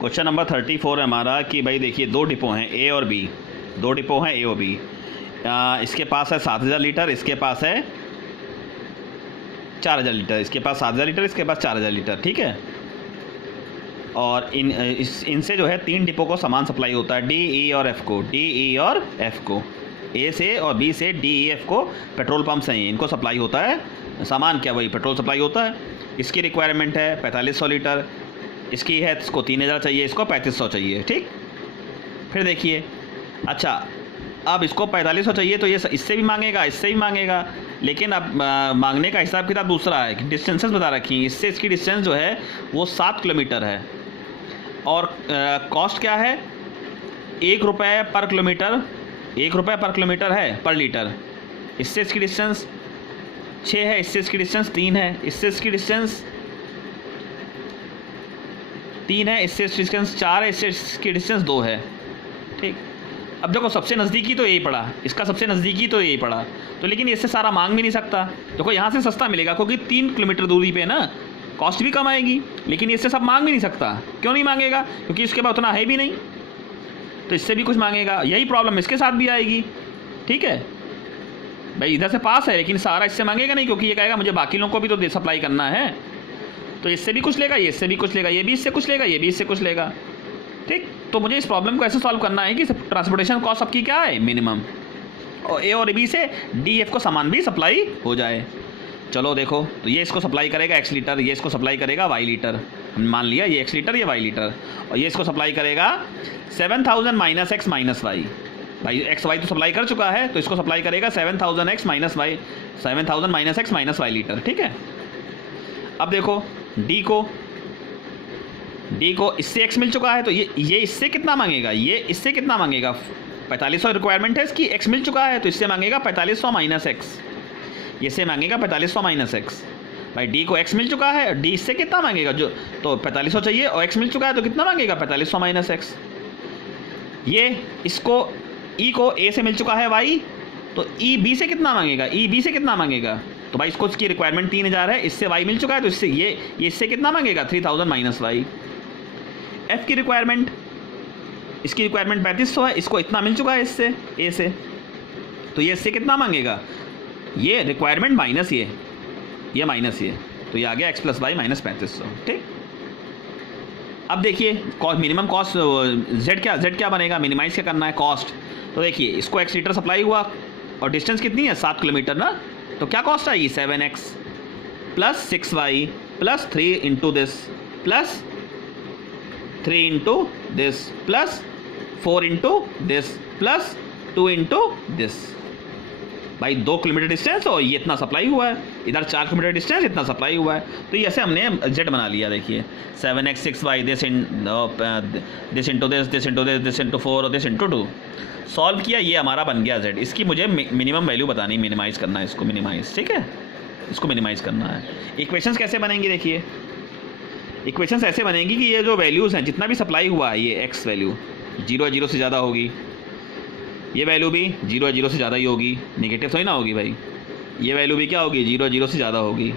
Question number 34 है हमारा कि भाई देखिए दो डिपो हैं ए और बी, दो डिपो हैं ए और बी। इसके पास है 7000 लीटर, इसके पास है 4000 लीटर, इसके पास 7000 लीटर, इसके पास 4000 लीटर, ठीक है। और इनसे जो है तीन डिपो को सामान सप्लाई होता है, डी ई और एफ को, डी ई और एफ को, ए से और बी से डी ई एफ को पेट्रोल पंप्स हैं, इनको सप्लाई होता है सामान, क्या वही पेट्रोल सप्लाई होता है। इसकी रिक्वायरमेंट है 4500 लीटर, इसकी है, इसको 3000 चाहिए, इसको 3500 चाहिए, ठीक। फिर देखिए, अच्छा अब इसको 4500 चाहिए तो ये इससे भी मांगेगा, इससे भी मांगेगा, लेकिन अब मांगने का हिसाब किताब दूसरा है कि डिस्टेंसेस बता रखी हैं। इससे इसकी डिस्टेंस जो है वो 7 किलोमीटर है और कॉस्ट क्या है, 1 रुपये पर किलोमीटर, 1 रुपये पर किलोमीटर है पर लीटर। इससे इसकी डिस्टेंस 6 है, इससे इसकी डिस्टेंस 3 है, इससे इसकी डिस्टेंस 3 है, इससे इसकी डिस्टेंस 4 है, इससे इसकी डिस्टेंस 2 है, ठीक। अब देखो सबसे नज़दीकी तो यही पड़ा, इसका सबसे नज़दीकी तो यही पड़ा, तो लेकिन इससे सारा मांग भी नहीं सकता। देखो यहाँ से सस्ता मिलेगा क्योंकि 3 किलोमीटर दूरी पे ना, कॉस्ट भी कम आएगी, लेकिन इससे सब मांग भी नहीं सकता। क्यों नहीं मांगेगा? क्योंकि इसके पास उतना है भी नहीं, तो इससे भी कुछ मांगेगा। यही प्रॉब्लम इसके साथ भी आएगी, ठीक है भाई। इधर से पास है लेकिन सारा इससे मांगेगा नहीं, क्योंकि ये कहेगा मुझे बाकी लोगों को भी तो सप्लाई करना है, तो इससे भी कुछ लेगा, ये इससे भी कुछ लेगा, ये भी इससे कुछ लेगा, ये भी इससे कुछ लेगा, ठीक। तो मुझे इस प्रॉब्लम को ऐसे सॉल्व करना है कि ट्रांसपोर्टेशन कॉस्ट सबकी क्या है, मिनिमम, और ए और बी से डी एफ को सामान भी सप्लाई हो जाए। चलो देखो, तो ये इसको सप्लाई करेगा x लीटर, ये इसको सप्लाई करेगा y लीटर, मान लिया ये x लीटर, ये y लीटर, और ये इसको सप्लाई करेगा 7000 माइनस x माइनस वाई। भाई एक्स वाई तो सप्लाई कर चुका है, तो इसको सप्लाई करेगा 7000 x minus y, 7000 minus x minus y litre, ठीक है। अब देखो डी को इससे x मिल चुका है, तो ये इससे कितना मांगेगा, ये इससे कितना मांगेगा, 4500 रिक्वायरमेंट है इसकी, x मिल चुका है तो इससे मांगेगा 4500 माइनस x, ये से मांगेगा 4500 माइनस x। भाई डी को x मिल चुका है, डी इससे कितना मांगेगा, जो तो 4500 चाहिए और x मिल चुका है तो कितना मांगेगा, 4500 माइनस x। ये इसको e को a से मिल चुका है y, तो e b से कितना मांगेगा, e b से कितना मांगेगा, तो भाई इसको इसकी रिक्वायरमेंट 3000 है, इससे y मिल चुका है तो इससे ये इससे कितना मांगेगा, 3000 माइनस y। f की रिक्वायरमेंट, इसकी रिक्वायरमेंट 3500 है, इसको इतना मिल चुका है इससे a से, तो ये इससे कितना मांगेगा, ये रिक्वायरमेंट माइनस ये माइनस ये, तो ये आ गया x प्लस वाई माइनस 3500, ठीक। अब देखिए कॉस्ट, मिनिमम कॉस्ट z क्या बनेगा, मिनिमाइज क्या करना है कॉस्ट। तो देखिए इसको x लीटर सप्लाई हुआ और डिस्टेंस कितनी है, 7 किलोमीटर ना, तो क्या कॉस्ट आएगी, 7x plus 6y plus 3 into this plus 3 into this plus 4 into this plus 2 into this. भाई 2 किलोमीटर डिस्टेंस और ये इतना सप्लाई हुआ है, इधर 4 किलोमीटर डिस्टेंस, इतना सप्लाई हुआ है, तो ये ऐसे हमने जेड बना लिया। देखिए 7x 6y this into this into this into 4 और दिस इंटू 2 सॉल्व किया, ये हमारा बन गया जेड। इसकी मुझे मिनिमम वैल्यू बतानी, मिनिमाइज़ करना है इसको, मिनिमाइज़, ठीक है, इसको मिनिमाइज़ करना है। इक्वेशंस कैसे बनेंगी, देखिए इक्वेशंस ऐसे बनेंगी कि ये जो वैल्यूज़ हैं, जितना भी सप्लाई हुआ है, ये x वैल्यू 0 है 0 से ज़्यादा होगी, ये वैल्यू भी 0 है 0 से ज़्यादा ही होगी, नेगेटिव थोड़ी ना होगी भाई। ये वैल्यू भी क्या होगी, 0 है 0 से ज़्यादा होगी,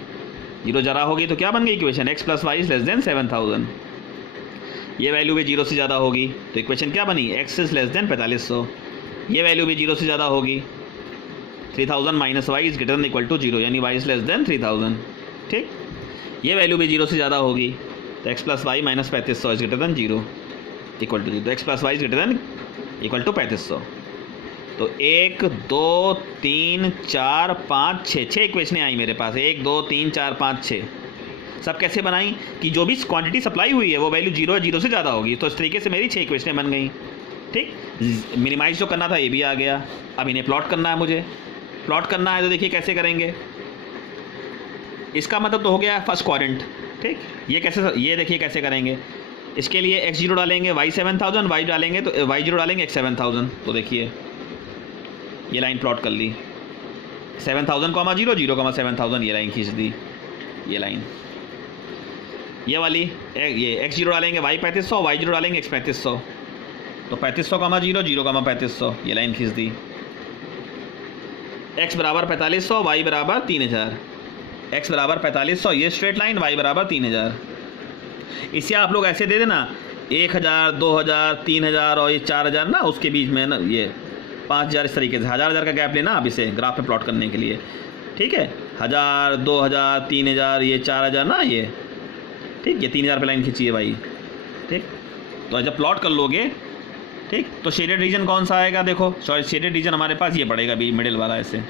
0 ज़्यादा होगी तो क्या बन गई equation, x plus y is less than 7000। ये वैल्यू भी 0 से ज़्यादा होगी तो इक्वेशन क्या बनी, x इज लेस देन 4500। ये वैल्यू भी 0 से ज़्यादा होगी, 3000 minus y is greater than equal to 0, यानी y इज लेस देन 3000, ठीक। ये वैल्यू भी 0 से ज़्यादा होगी तो x plus y minus 3500 is greater than 0 equal to 0, तो x plus y is greater than equal to 3500। तो 1 2 3 4 5 6 इक्वेशनें आई मेरे पास, 1 2 3 4 5 6। सब कैसे बनाई कि जो भी क्वांटिटी सप्लाई हुई है वो वैल्यू 0 है 0 से ज़्यादा होगी, तो इस तरीके से मेरी 6 इक्वेशनें बन गई, ठीक। मिनिमाइज जो करना था ये भी आ गया। अब इन्हें प्लॉट करना है, मुझे प्लॉट करना है, तो देखिए कैसे करेंगे। इसका मतलब तो हो गया फर्स्ट क्वाड्रेंट, ठीक। ये कैसे, ये देखिए कैसे करेंगे। इसके लिए x0 डालेंगे, y 7000, y डालेंगे तो y0 डालेंगे x 7000, तो देखिए ये लाइन प्लॉट कर ली, 7000 कॉमा 0 0 7000, ये लाइन खींच दी, ये लाइन ये वाली, ये x0 डालेंगे y 3500, y0 डालेंगे x 3500, तो 3500 कॉमा 0 0 3500, ये लाइन खींच दी। x बराबर 4500, y बराबर 3000, x बराबर 4500, ये स्ट्रेट लाइन, y बराबर 3000। इससे आप लोग ऐसे दे देना 1000, 2000, 3000 और ये 4000 ना, उसके बीच में ना ये 5000, इस तरीके से 1000 का गैप लेना आप इसे ग्राफ पे प्लॉट करने के लिए, ठीक है। 1000, 2000, 3000, ये 4000 ना ये, ठीक, ये 3000 पे लाइन खींचिए भाई, ठीक। तो जब प्लॉट कर लोगे, ठीक, तो शेडेड रीजन कौन सा आएगा, देखो सॉरी शेडेड रीजन हमारे पास ये पड़ेगा बी, मिडिल वाला ऐसे।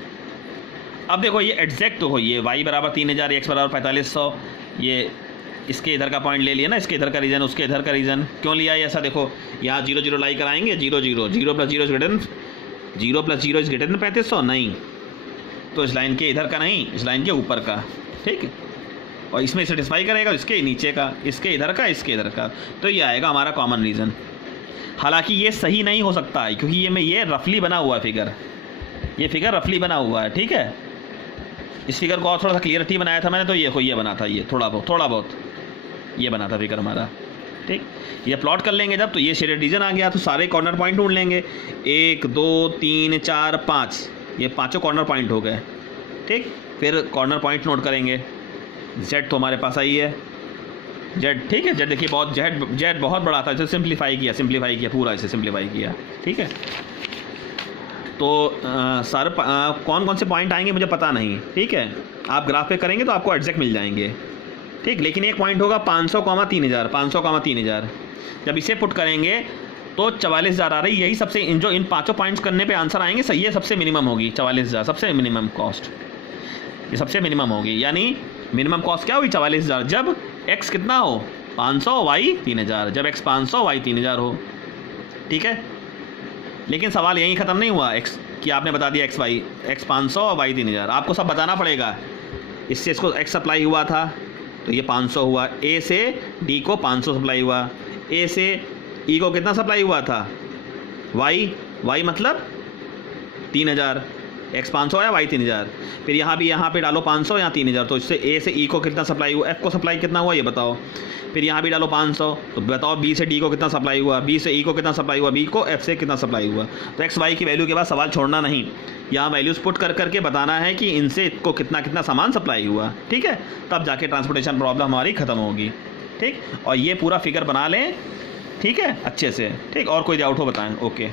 अब देखो ये एग्जैक्ट तो हो, ये y बराबर 3000, x बराबर 4500, ये इसके इधर का पॉइंट ले लिया ना, इसके इधर का रीजन, उसके इधर का रीजन क्यों लिया है ऐसा, देखो यहाँ 0 0 लाई कराएंगे, 0 0 0 प्लस 0 इज ग्रेटर देन 3500 नहीं, तो इस लाइन के इधर का नहीं, इस लाइन के ऊपर का, ठीक है, और इसमें सेटिस्फाई करेगा इसके नीचे का, इसके इधर का, इसके इधर का, तो ये आएगा हमारा कॉमन रीज़न। हालांकि ये सही नहीं हो सकता है क्योंकि ये रफली बना हुआ है फिगर, ये फिगर रफली बना हुआ है, ठीक है। इस फिगर को और थोड़ा सा क्लियरिटी बनाया था मैंने, तो ये बना था, ये थोड़ा बहुत ये बना था फिगर हमारा, ठीक। ये प्लॉट कर लेंगे जब, तो ये शेडेड रीजन आ गया, तो सारे कॉर्नर पॉइंट ढूंढ लेंगे, 1 2 3 4 5, ये पांचों कॉर्नर पॉइंट हो गए, ठीक। फिर कॉर्नर पॉइंट नोट करेंगे, जेड तो हमारे पास आई है, जेड, ठीक है, जेड देखिए बहुत जेड बहुत बड़ा था, इसे सिंप्लीफाई किया पूरा, इसे सिंप्लीफाई किया, ठीक है। तो सर कौन कौन से पॉइंट आएंगे मुझे पता नहीं, ठीक है, आप ग्राफ पे करेंगे तो आपको एग्जैक्ट मिल जाएंगे, ठीक। लेकिन एक पॉइंट होगा 500, 3000, 500, 3000, जब इसे पुट करेंगे तो 44,000 आ रही, यही सबसे इन पाँचों पॉइंट्स करने पे आंसर आएंगे सही है, सबसे मिनिमम होगी 44,000, सबसे मिनिमम कॉस्ट, ये सबसे मिनिमम होगी, यानी मिनिमम कॉस्ट क्या होगी 44,000 जब x कितना हो 500, y 3000, जब x 500, y 3000 हो, ठीक है। लेकिन सवाल यहीं ख़त्म नहीं हुआ, x कि आपने बता दिया x 500 और y 3000, आपको सब बताना पड़ेगा। इससे इसको x सप्लाई हुआ था तो ये 500 हुआ, a से d को 500 सप्लाई हुआ, a से e को कितना सप्लाई हुआ था y मतलब 3000, x 500 आया, y 3000, फिर यहाँ पे डालो 500, यहाँ 3000, तो इससे a से e को कितना सप्लाई हुआ, f को सप्लाई कितना हुआ ये बताओ, फिर यहाँ भी डालो 500, तो बताओ b से d को कितना सप्लाई हुआ, b से e को कितना सप्लाई हुआ, b को f से कितना सप्लाई हुआ। तो x y की वैल्यू के बाद सवाल छोड़ना नहीं, यहाँ वैल्यूज़ पुट कर करके बताना है कि इनसे को कितना कितना सामान सप्लाई हुआ, ठीक है, तब जाके ट्रांसपोर्टेशन प्रॉब्लम हमारी ख़त्म होगी, ठीक। और ये पूरा फिगर बना लें, ठीक है, अच्छे से, ठीक। और कोई डाउट हो बताएं, ओके।